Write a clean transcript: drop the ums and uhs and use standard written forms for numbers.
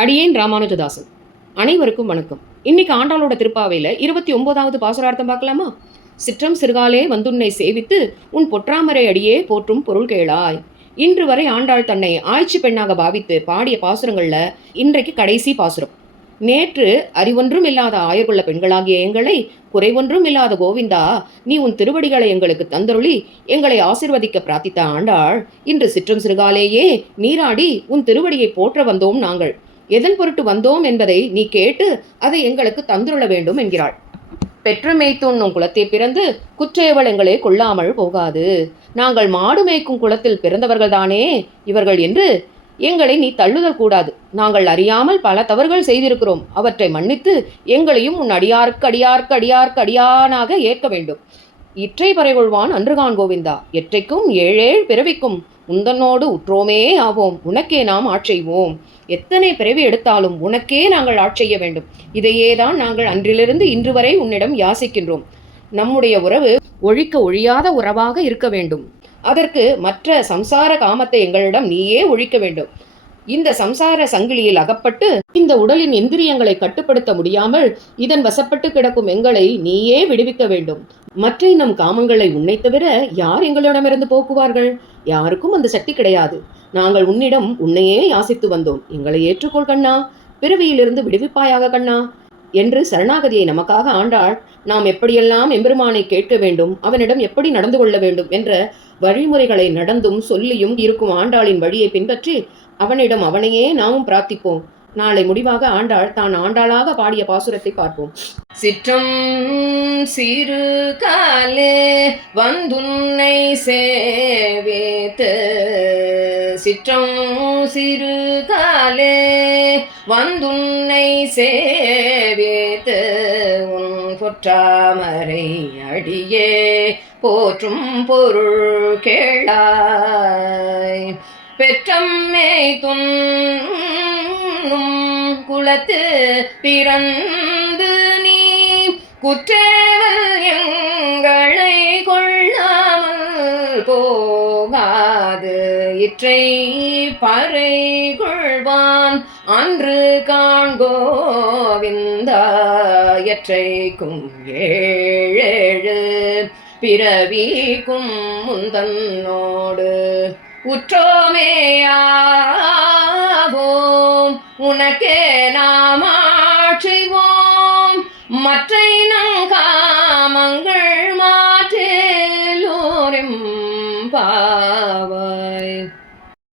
அடியேன் ராமானுஜதாசன். அனைவருக்கும் வணக்கம். இன்னைக்கு ஆண்டாளோட திருப்பாவையில் 29வது பாசுரார்த்தம் பார்க்கலாமா? சிற்றம் சிறுகாலே வந்துன்னை சேவித்து உன் பொற்றாமரை அடியே போற்றும் பொருள் கேளாய். இன்று வரை ஆண்டாள் தன்னை ஆய்ச்சி பெண்ணாக பாவித்து பாடிய பாசுரங்கள்ல இன்றைக்கு கடைசி பாசுரம். நேற்று அறிவொன்றும் இல்லாத ஆயர்குள்ள பெண்களாகிய எங்களை குறைவொன்றும் இல்லாத கோவிந்தா, நீ உன் திருவடிகளை எங்களுக்கு தந்தருளி எங்களை ஆசிர்வதிக்க பிரார்த்தித்த ஆண்டாள் இன்று சிற்றம் சிறுகாலேயே நீராடி உன் திருவடியை போற்ற வந்தோம். நாங்கள் எதன் பொருட்டு வந்தோம் என்பதை நீ கேட்டு அதை எங்களுக்கு தந்துருள வேண்டும் என்கிறாள். பெற்ற மேய்த்துண்ணும் குலத்தை பிறந்து குற்றையவள் எங்களே கொள்ளாமல் போகாது. நாங்கள் மாடு மேய்க்கும் குலத்தில் பிறந்தவர்கள்தானே இவர்கள் என்று எங்களை நீ தள்ளுதல் கூடாது. நாங்கள் அறியாமல் பல தவறுகள் செய்திருக்கிறோம். அவற்றை மன்னித்து எங்களையும் உன் அடியார்க்கு அடியார்க்கு அடியார்க்கு அடியானாக ஏற்க வேண்டும். இற்றை பறைகொள்வான் அன்றுகான் கோவிந்தா, எற்றைக்கும் ஏழேழ் பிறவிக்கும் உந்தனோடு உற்றோமே ஆவோம். உனக்கே நாம் ஆட்செய்வோம். எத்தனை பிறவி எடுத்தாலும் உனக்கே நாங்கள் ஆட்செய்ய வேண்டும். இதையேதான் நாங்கள் அன்றிலிருந்து இன்று வரை உன்னிடம் யாசிக்கின்றோம். நம்முடைய உறவு ஒழிக்க ஒழியாத உறவாக இருக்க வேண்டும். அதற்கு மற்ற சம்சார காமத்தை எங்களிடம் நீயே ஒழிக்க வேண்டும். இந்த சம்சார சங்கிலியில் அகப்பட்டு இந்த உடலின் இந்திரியங்களை கட்டுப்படுத்த முடியாமல் இதன் வசப்பட்டு கிடக்கும் எங்களை நீயே விடுவிக்க வேண்டும். மற்ற நம் காமங்களை உன்னை தவிர யார் எங்களிடமிருந்து போக்குவார்கள்? யாருக்கும் அந்த சக்தி கிடையாது. நாங்கள் உன்னிடம் உன்னையே யாசித்து வந்தோம். எங்களை ஏற்றுக்கொள் கண்ணா, பிறவியிலிருந்து விடுவிப்பாயாக கண்ணா என்று சரணாகதியை நமக்காக ஆண்டாள் நாம் எப்படியெல்லாம் எம்பெருமானை கேட்க வேண்டும், அவனிடம் எப்படி நடந்து கொள்ள வேண்டும் என்ற வழிமுறைகளை நடந்தும் சொல்லியும் இருக்கும் ஆண்டாளின் வழியை பின்பற்றி அவனிடம் அவனையே நாமும் பிரார்த்திப்போம். நாளை முடிவாக ஆண்டாள் தான் ஆண்டாளாக பாடிய பாசுரத்தை பார்ப்போம். சிற்றம் சிறு காலே வந்துன்னை சேவித்து, சிற்றம் சிறு காலே வந்துன்னை சேவித்து உன் பொற்றாமரை அடியே போற்றும் பொருள் கேளாய். பெற்றம்மே துன்னும் குலத்து பிறந்து நீ குற்றேவல் எங்களை கொள்ளாமல் போகாது. இற்றை பறை கொள்வான் அன்று காண்கோவிந்தா, எற்றைக்கும் ஏழேழு பிறவிக்கும் முந்தன்னோடு உற்றோமேயாவோம். உனக்கே நாம் ஆட்சிவோம். மற்றை